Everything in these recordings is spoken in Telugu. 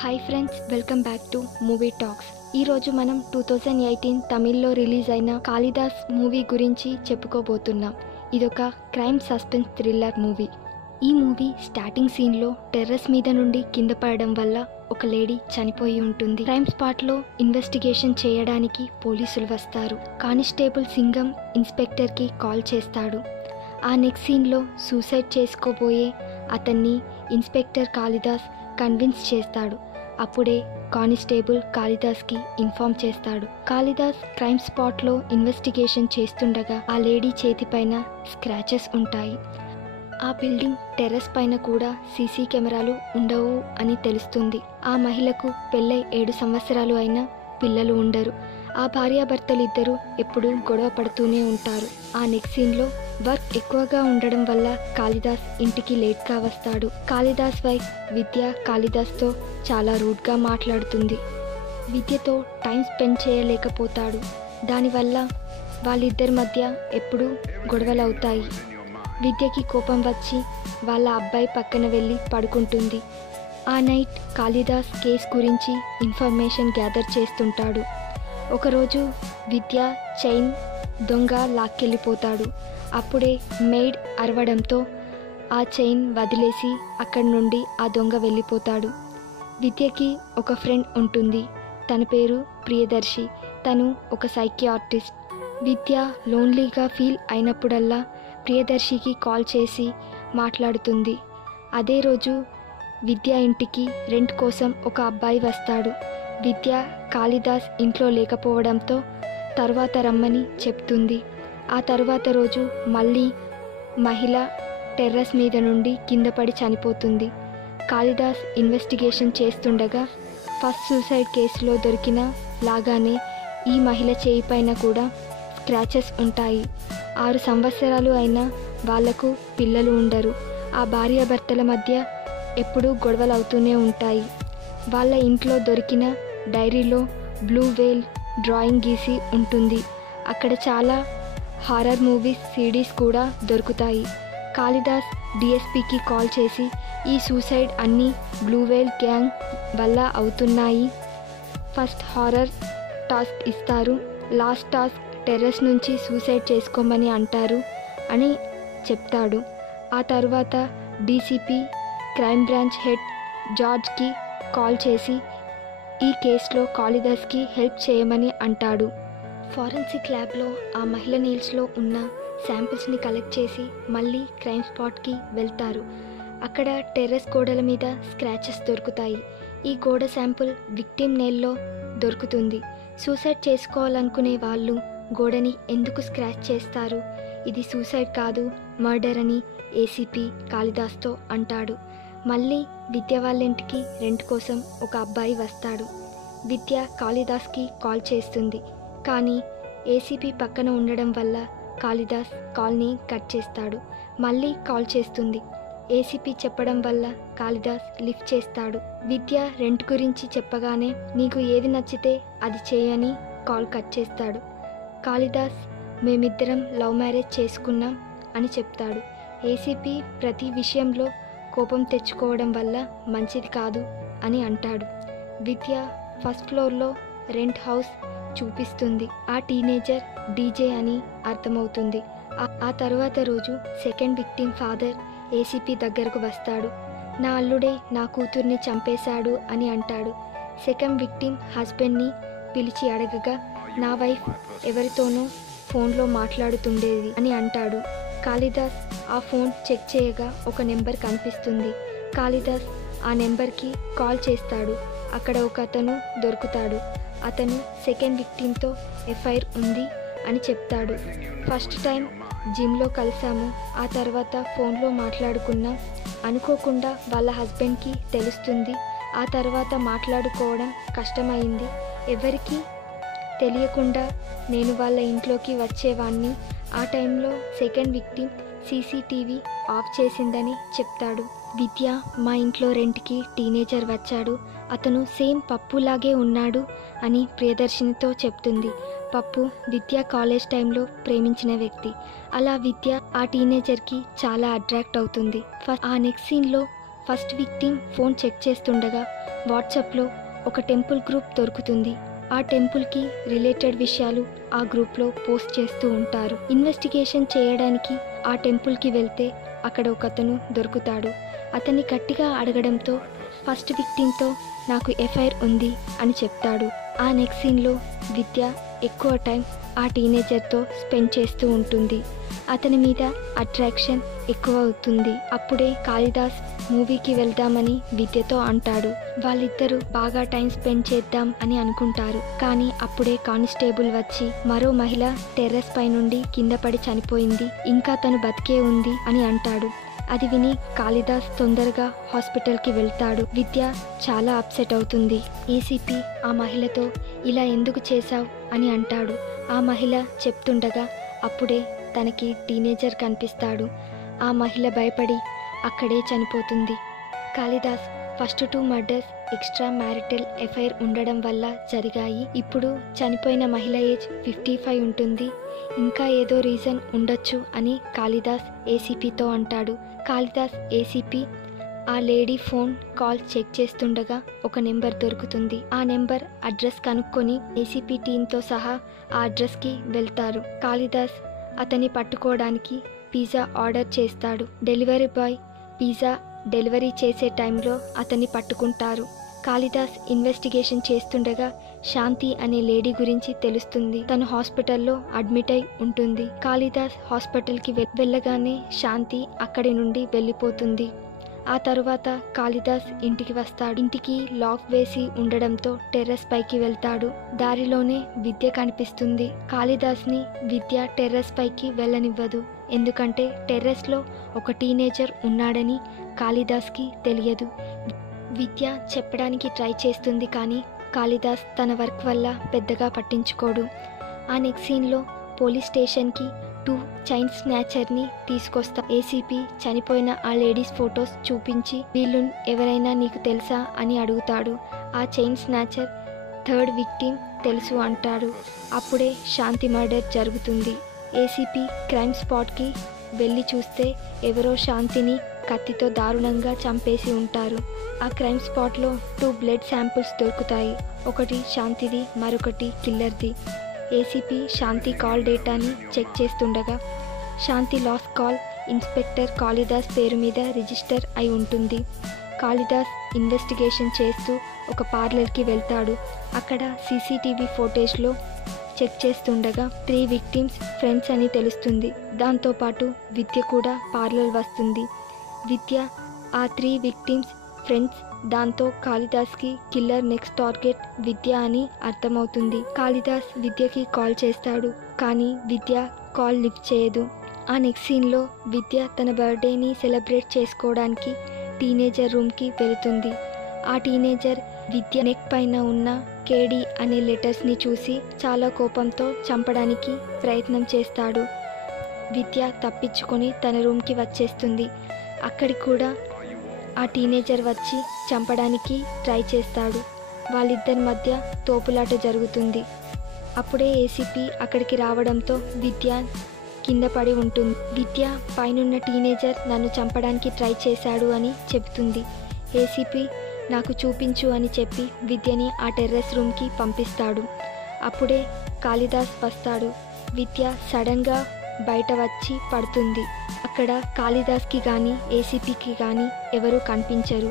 Hi friends, welcome back to movie talks. ఈరోజు మనం 2018 తమిళ్లో రిలీజ్ అయిన కాళిదాస్ మూవీ గురించి చెప్పుకోబోతున్నాం. ఇదొక క్రైమ్ సస్పెన్స్ థ్రిల్లర్ మూవీ. ఈ మూవీ స్టార్టింగ్ సీన్లో టెర్రస్ మీద నుండి కింద పడడం వల్ల ఒక లేడీ చనిపోయి ఉంటుంది. క్రైమ్ స్పాట్లో ఇన్వెస్టిగేషన్ చేయడానికి పోలీసులు వస్తారు. కానిస్టేబుల్ సింగం ఇన్స్పెక్టర్కి కాల్ చేస్తాడు. ఆ నెక్స్ట్ సీన్లో సూసైడ్ చేసుకోబోయే అతన్ని ఇన్స్పెక్టర్ కాళిదాస్ కన్విన్స్ చేస్తాడు. అప్పుడే కానిస్టేబుల్ కాళిదాస్కి ఇన్ఫార్మ్ చేస్తాడు. కాళిదాస్ క్రైమ్ స్పాట్లో ఇన్వెస్టిగేషన్ చేస్తుండగా ఆ లేడీ చేతిపైన స్క్రాచెస్ ఉంటాయి. ఆ బిల్డింగ్ టెర్రస్ పైన కూడా సీసీ కెమెరాలు ఉండవు అని తెలుస్తుంది. ఆ మహిళకు పెళ్ళై 7 సంవత్సరాలు అయినా పిల్లలు ఉండరు. ఆ భార్యాభర్తలు ఇద్దరు ఎప్పుడూ గొడవ పడుతూనే ఉంటారు. ఆ నెక్స్ట్ సీన్లో వర్క్ ఎక్కువగా ఉండడం వల్ల కాళిదాస్ ఇంటికి లేట్గా వస్తాడు. కాళిదాస్ వైఫ్ విద్య కాళిదాస్తో చాలా రూడ్గా మాట్లాడుతుంది. విద్యతో టైం స్పెండ్ చేయలేకపోతాడు. దానివల్ల వాళ్ళిద్దరి మధ్య ఎప్పుడూ గొడవలు అవుతాయి. విద్యకి కోపం వచ్చి వాళ్ళ అబ్బాయి పక్కన వెళ్ళి పడుకుంటుంది. ఆ నైట్ కాళిదాస్ కేస్ గురించి ఇన్ఫర్మేషన్ గ్యాదర్ చేస్తుంటాడు. ఒకరోజు విద్య చైన్ దొంగ లాక్కెళ్ళిపోతాడు. అప్పుడే మెయిడ్ అరవడంతో ఆ చైన్ వదిలేసి అక్కడి నుండి ఆ దొంగ వెళ్ళిపోతాడు. విద్యకి ఒక ఫ్రెండ్ ఉంటుంది. తన పేరు ప్రియదర్శి. తను ఒక సైకియాట్రిస్ట్. విద్య లోన్లీగా ఫీల్ అయినప్పుడల్లా ప్రియదర్శికి కాల్ చేసి మాట్లాడుతుంది. అదే రోజు విద్య ఇంటికి రెంట్ కోసం ఒక అబ్బాయి వస్తాడు. విద్య కాళిదాస్ ఇంట్లో లేకపోవడంతో తర్వాత రమ్మని చెప్తుంది. ఆ తర్వాత రోజు మళ్ళీ మహిళ టెర్రస్ మీద నుండి కింద పడి చనిపోతుంది. కాళిదాస్ ఇన్వెస్టిగేషన్ చేస్తుండగా ఫస్ట్ సూసైడ్ కేసులో దొరికిన లాగానే ఈ మహిళ చేయి పైన కూడా స్క్రాచెస్ ఉంటాయి. 6 సంవత్సరాలు అయినా వాళ్లకు పిల్లలు ఉండరు. ఆ భార్యాభర్తల మధ్య ఎప్పుడూ గొడవలు అవుతూనే ఉంటాయి. వాళ్ళ ఇంట్లో దొరికిన డైరీలో బ్లూ వేల్ డ్రాయింగ్ గీసి ఉంటుంది. అక్కడ చాలా హారర్ మూవీస్ సిడీస్ కూడా దొరుకుతాయి. కాళిదాస్ డిఎస్పీకి కాల్ చేసి ఈ సూసైడ్ అన్నీ బ్లూ వేల్ గ్యాంగ్ వల్ల అవుతున్నాయి. ఫస్ట్ హారర్ టాస్క్ ఇస్తారు. లాస్ట్ టాస్క్ టెర్రస్ నుంచి సూసైడ్ చేసుకోమని అంటారు అని చెప్తాడు. ఆ తర్వాత డీసీపీ క్రైమ్ బ్రాంచ్ హెడ్ జార్జ్కి కాల్ చేసి ఈ కేసులో కాళిదాస్కి హెల్ప్ చేయమని అంటాడు. ఫారెన్సిక్ ల్యాబ్లో ఆ మహిళ నీల్స్లో ఉన్న శాంపిల్స్ని కలెక్ట్ చేసి మళ్ళీ క్రైమ్ స్పాట్కి వెళ్తారు. అక్కడ టెర్రస్ గోడల మీద స్క్రాచెస్ దొరుకుతాయి. ఈ గోడ శాంపుల్ విక్టిమ్ నెయిల్లో దొరుకుతుంది. సూసైడ్ చేసుకోవాలనుకునే వాళ్ళు గోడని ఎందుకు స్క్రాచ్ చేస్తారు? ఇది సూసైడ్ కాదు, మర్డర్ అని ఏసీపీ కాళిదాస్తో అంటాడు. మళ్ళీ విద్య వాళ్ళ ఇంటికి రెంట్ కోసం ఒక అబ్బాయి వస్తాడు. విద్య కాళిదాస్కి కాల్ చేస్తుంది. కానీ ఏసీపీ పక్కన ఉండడం వల్ల కాళిదాస్ కాల్ని కట్ చేస్తాడు. మళ్ళీ కాల్ చేస్తుంది. ఏసీపీ చెప్పడం వల్ల కాళిదాస్ లిఫ్ట్ చేస్తాడు. విద్య రెంట్ గురించి చెప్పగానే నీకు ఏది నచ్చితే అది చేయని కాల్ కట్ చేస్తాడు. కాళిదాస్ మేమిద్దరం లవ్ మ్యారేజ్ చేసుకున్నాం అని చెప్తాడు. ఏసీపీ ప్రతి విషయంలో కోపం తెచ్చుకోవడం వల్ల మంచిది కాదు అని అంటాడు. విద్య ఫస్ట్ ఫ్లోర్లో రెంట్ హౌస్ చూపిస్తుంది. ఆ టీనేజర్ డీజే అని అర్థమవుతుంది. ఆ తర్వాత రోజు సెకండ్ విక్టిమ్ ఫాదర్ ఏసీపీ దగ్గరకు వస్తాడు. నా అల్లుడే నా కూతుర్ని చంపేశాడు అని అంటాడు. సెకండ్ విక్టిమ్ హస్బెండ్ని పిలిచి అడగగా నా వైఫ్ ఎవరితోనో ఫోన్లో మాట్లాడుతుండేది అని అంటాడు. కాళిదాస్ ఆ ఫోన్ చెక్ చేయగా ఒక నెంబర్ కనిపిస్తుంది. కాళిదాస్ ఆ నెంబర్కి కాల్ చేస్తాడు. అక్కడ ఒక అతను దొరుకుతాడు. అతను సెకండ్ విక్టిమ్తో ఎఫ్ఐఆర్ ఉంది అని చెప్తాడు. ఫస్ట్ టైం జిమ్లో కలిసాము, ఆ తర్వాత ఫోన్లో మాట్లాడుకున్నాం. అనుకోకుండా వాళ్ళ హస్బెండ్కి తెలుస్తుంది. ఆ తర్వాత మాట్లాడుకోవడం కష్టమైంది. ఎవరికి తెలియకుండా నేను వాళ్ళ ఇంట్లోకి వచ్చేవాణ్ణి. ఆ టైంలో సెకండ్ విక్టిమ్ సీసీటీవీ ఆఫ్ చేసిందని చెప్తాడు. విద్య మా ఇంట్లో రెంట్కి టీనేజర్ వచ్చాడు. అతను సేమ్ పప్పులాగే ఉన్నాడు అని ప్రియదర్శినితో చెప్తుంది. పప్పు విద్య కాలేజ్ టైంలో ప్రేమించిన వ్యక్తి. అలా విద్య ఆ టీనేజర్కి చాలా అట్రాక్ట్ అవుతుంది. ఆ నెక్స్ట్ సీన్లో ఫస్ట్ విక్టిమ్ ఫోన్ చెక్ చేస్తుండగా వాట్సాప్లో ఒక టెంపుల్ గ్రూప్ దొరుకుతుంది. ఆ టెంపుల్కి రిలేటెడ్ విషయాలు ఆ గ్రూప్లో పోస్ట్ చేస్తూ ఉంటారు. ఇన్వెస్టిగేషన్ చేయడానికి ఆ టెంపుల్కి వెళ్తే అక్కడ ఒకతను దొరుకుతాడు. అతన్ని గట్టిగా అడగడంతో ఫస్ట్ విక్టిమ్తో నాకు ఎఫ్ఐఆర్ ఉంది అని చెప్తాడు. ఆ నెక్స్ట్ సీన్లో విద్య ఎక్కువ టైం ఆ టీనేజర్తో స్పెండ్ చేస్తూ ఉంటుంది. అతని మీద అట్రాక్షన్ ఎక్కువ అవుతుంది. అప్పుడే కాళిదాస్ మూవీకి వెళ్దామని విద్యతో అంటాడు. వాళ్ళిద్దరూ బాగా టైం స్పెండ్ చేద్దాం అని అనుకుంటారు. కానీ అప్పుడే కానిస్టేబుల్ వచ్చి మరో మహిళ టెర్రస్ పై నుండి కింద పడి చనిపోయింది, ఇంకా తను బతికే ఉంది అని అంటాడు. అది విని కాళిదాస్ తొందరగా హాస్పిటల్కి వెళ్తాడు. విద్య చాలా అప్సెట్ అవుతుంది. ఏసీపీ ఆ మహిళతో ఇలా ఎందుకు చేశావు అని అంటాడు. ఆ మహిళ చెప్తుండగా అప్పుడే తనకి టీనేజర్ కనిపిస్తాడు. ఆ మహిళ భయపడి అక్కడే చనిపోతుంది. Kalidas first 2 murders extra marital affair ఉండడం వల్ల జరిగాయి. ఇప్పుడు చనిపోయిన మహిళ ఏజ్ 55 ఉంటుంది. ఇంకా ఏదో రీజన్ ఉండొచ్చు అని కాళిదాస్ ఏసీపీతో అంటాడు. కాళిదాస్ ఏసీపీ ఆ లేడీ ఫోన్ కాల్ చెక్ చేస్తుండగా ఒక నెంబర్ దొరుకుతుంది. ఆ నెంబర్ అడ్రస్ కనుక్కొని ఏసీపీ టీంతో సహా ఆ అడ్రస్కి వెళ్తారు. కాళిదాస్ అతన్ని పట్టుకోవడానికి పిజ్జా ఆర్డర్ చేస్తాడు. డెలివరీ బాయ్ పిజ్జా డెలివరీ చేసే టైంలో అతన్ని పట్టుకుంటారు. కాళిదాస్ ఇన్వెస్టిగేషన్ చేస్తుండగా శాంతి అనే లేడీ గురించి తెలుస్తుంది. తను హాస్పిటల్లో అడ్మిట్ అయి ఉంటుంది. కాళిదాస్ హాస్పిటల్కి వెళ్ళగానే శాంతి అక్కడి నుండి వెళ్ళిపోతుంది. ఆ తరువాత కాళిదాస్ ఇంటికి వస్తాడు. ఇంటికి లాక్ వేసి ఉండడంతో టెర్రస్ పైకి వెళ్తాడు. దారిలోనే విద్య కనిపిస్తుంది. కాళిదాస్ని విద్య టెర్రస్ పైకి వెళ్ళనివ్వదు. ఎందుకంటే టెర్రస్లో ఒక టీనేజర్ ఉన్నాడని కాళిదాస్కి తెలియదు. విద్య చెప్పడానికి ట్రై చేస్తుంది, కానీ కాళిదాస్ తన వర్క్ వల్ల పెద్దగా పట్టించుకోడు. ఆ నెక్స్ట్ సీన్లో పోలీస్ స్టేషన్కి 2 చైన్ స్నాచర్ని తీసుకొస్తా. ఏసీపీ చనిపోయిన ఆ లేడీస్ ఫొటోస్ చూపించి వీళ్ళు ఎవరైనా నీకు తెలుసా అని అడుగుతాడు. ఆ చైన్ స్నాచర్ 3rd విక్టిమ్ తెలుసు అంటాడు. అప్పుడే శాంతి మర్డర్ జరుగుతుంది. ఏసీపీ క్రైమ్ స్పాట్కి వెళ్ళి చూస్తే ఎవరో శాంతిని కత్తితో దారుణంగా చంపేసి ఉంటారు. ఆ క్రైమ్ స్పాట్లో 2 బ్లడ్ శాంపిల్స్ దొరుకుతాయి. ఒకటి శాంతిది, మరొకటి కిల్లర్ది. ఏసీపీ శాంతి కాల్ డేటాని చెక్ చేస్తుండగా శాంతి లాస్ట్ కాల్ ఇన్స్పెక్టర్ కాళిదాస్ పేరు మీద రిజిస్టర్ అయి ఉంటుంది. కాళిదాస్ ఇన్వెస్టిగేషన్ చేస్తూ ఒక పార్లర్కి వెళ్తాడు. అక్కడ సీసీటీవీ ఫోటేజ్లో చెక్ చేస్తుండగా 3 విక్టిమ్స్ ఫ్రెండ్స్ అని తెలుస్తుంది. దాంతోపాటు విద్య కూడా పార్లర్ వస్తుంది. విద్య ఆ 3 విక్టిమ్స్ ఫ్రెండ్స్. దాంతో కాళిదాస్కి కిల్లర్ నెక్స్ట్ టార్గెట్ విద్య అని అర్థమవుతుంది. కాళిదాస్ విద్యకి కాల్ చేస్తాడు, కానీ విద్య కాల్ లిఫ్ట్ చేయదు. ఆ నెక్స్ట్ సీన్లో విద్య తన బర్త్డేని సెలబ్రేట్ చేసుకోవడానికి టీనేజర్ రూమ్కి వెళుతుంది. ఆ టీనేజర్ విద్య నెక్ పైన ఉన్న కేడి అనే లెటర్స్ని చూసి చాలా కోపంతో చంపడానికి ప్రయత్నం చేస్తాడు. విద్య తప్పించుకొని తన రూమ్కి వచ్చేస్తుంది. అక్కడికి కూడా ఆ టీనేజర్ వచ్చి చంపడానికి ట్రై చేస్తాడు. వాళ్ళిద్దరి మధ్య తోపులాట జరుగుతుంది. అప్పుడే ఏసీపీ అక్కడికి రావడంతో విద్య కింద పడి ఉంటుంది. విద్య పైనున్న టీనేజర్ నన్ను చంపడానికి ట్రై చేశాడు అని చెబుతుంది. ఏసీపీ నాకు చూపించు అని చెప్పి విద్యని ఆ టెర్రస్ రూమ్కి పంపిస్తాడు. అప్పుడే కాళిదాస్ వస్తాడు. విద్య సడన్గా బయట వచ్చి పడుతుంది. అక్కడ కాళిదాస్కి కానీ ఏసీపీకి కానీ ఎవరూ కనిపించరు.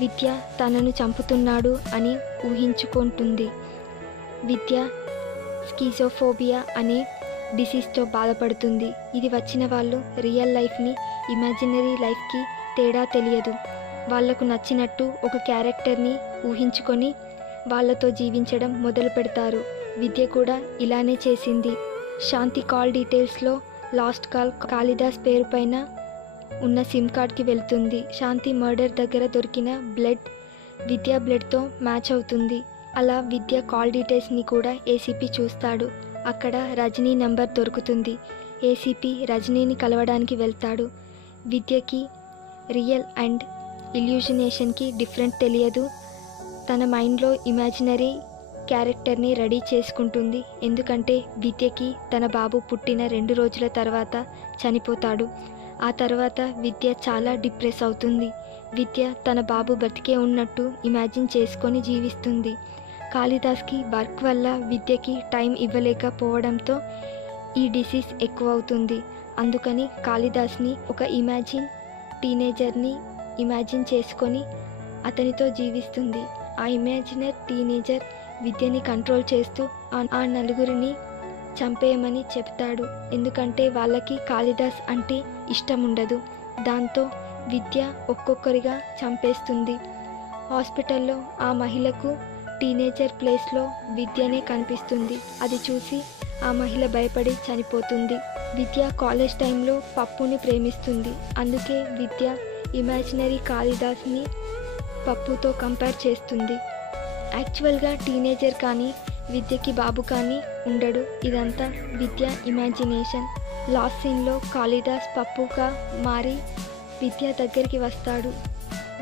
విద్య తనను చంపుతున్నాడు అని ఊహించుకుంటుంది. విద్య స్కిజోఫోబియా అనే డిసీజ్తో బాధపడుతుంది. ఇది వచ్చిన వాళ్ళు రియల్ లైఫ్ని ఇమాజినరీ లైఫ్కి తేడా తెలియదు. వాళ్లకు నచ్చినట్టు ఒక క్యారెక్టర్ని ఊహించుకొని వాళ్ళతో జీవించడం మొదలు పెడతారు. విద్య కూడా ఇలానే చేసింది. శాంతి కాల్ డీటెయిల్స్లో లాస్ట్ కాల్ కాళిదాస్ పేరు పైన ఉన్న సిమ్ కార్డ్కి వెళ్తుంది. శాంతి మర్డర్ దగ్గర దొరికిన బ్లడ్ విద్య బ్లడ్తో మ్యాచ్ అవుతుంది. అలా విద్య కాల్ డీటెయిల్స్ని కూడా ఏసీపీ చూస్తాడు. అక్కడ రజనీ నంబర్ దొరుకుతుంది. ఏసీపీ రజనీని కలవడానికి వెళ్తాడు. విద్యకి రియల్ అండ్ ఇల్యూషనేషన్కి డిఫరెంట్ తెలియదు. తన మైండ్లో ఇమాజినరీ క్యారెక్టర్ని రెడీ చేసుకుంటుంది. ఎందుకంటే విద్యకి తన బాబు పుట్టిన 2 రోజుల తర్వాత చనిపోతాడు. ఆ తర్వాత విద్య చాలా డిప్రెస్ అవుతుంది. విద్య తన బాబు బతికే ఉన్నట్టు ఇమాజిన్ చేసుకొని జీవిస్తుంది. కాళిదాస్కి వర్క్ వల్ల విద్యకి టైం ఇవ్వలేకపోవడంతో ఈ డిసీజ్ ఎక్కువ అవుతుంది. అందుకని కాళిదాస్ని ఒక టీనేజర్ని ఇమాజిన్ చేసుకొని అతనితో జీవిస్తుంది. ఆ ఇమాజినర్ టీనేజర్ విద్యని కంట్రోల్ చేస్తూ ఆ నలుగురిని చంపేయమని చెప్తాడు. ఎందుకంటే వాళ్ళకి కాళిదాస్ అంటే ఇష్టం ఉండదు. దాంతో విద్య ఒక్కొక్కరిగా చంపేస్తుంది. హాస్పిటల్లో ఆ మహిళకు టీనేజర్ ప్లేస్లో విద్యనే కనిపిస్తుంది. అది చూసి ఆ మహిళ భయపడి చనిపోతుంది. విద్య కాలేజ్ టైంలో పప్పుని ప్రేమిస్తుంది. అందుకే విద్య ఇమాజినరీ కాళిదాస్ని పప్పుతో కంపేర్ చేస్తుంది. యాక్చువల్గా టీనేజర్ కానీ విద్యకి బాబు కానీ ఉండడు. ఇదంతా విద్య ఇమాజినేషన్. లాస్ట్ సీన్లో కాళిదాస్ పప్పుగా మారి విద్య దగ్గరికి వస్తాడు.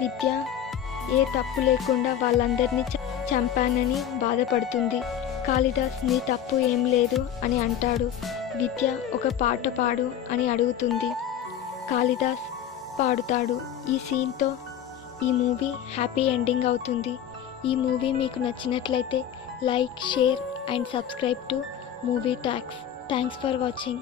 విద్య ఏ తప్పు లేకుండా వాళ్ళందరినీ చంపానని బాధపడుతుంది. కాళిదాస్ నీ తప్పు ఏం లేదు అని అంటాడు. విద్య ఒక పాట పాడు అని అడుగుతుంది. కాళిదాస్ పాడుతాడు. ఈ సీన్తో ఈ మూవీ హ్యాపీ ఎండింగ్ అవుతుంది. ఈ మూవీ మీకు నచ్చినట్లయితే like, share and subscribe to movie talks. Thanks for watching.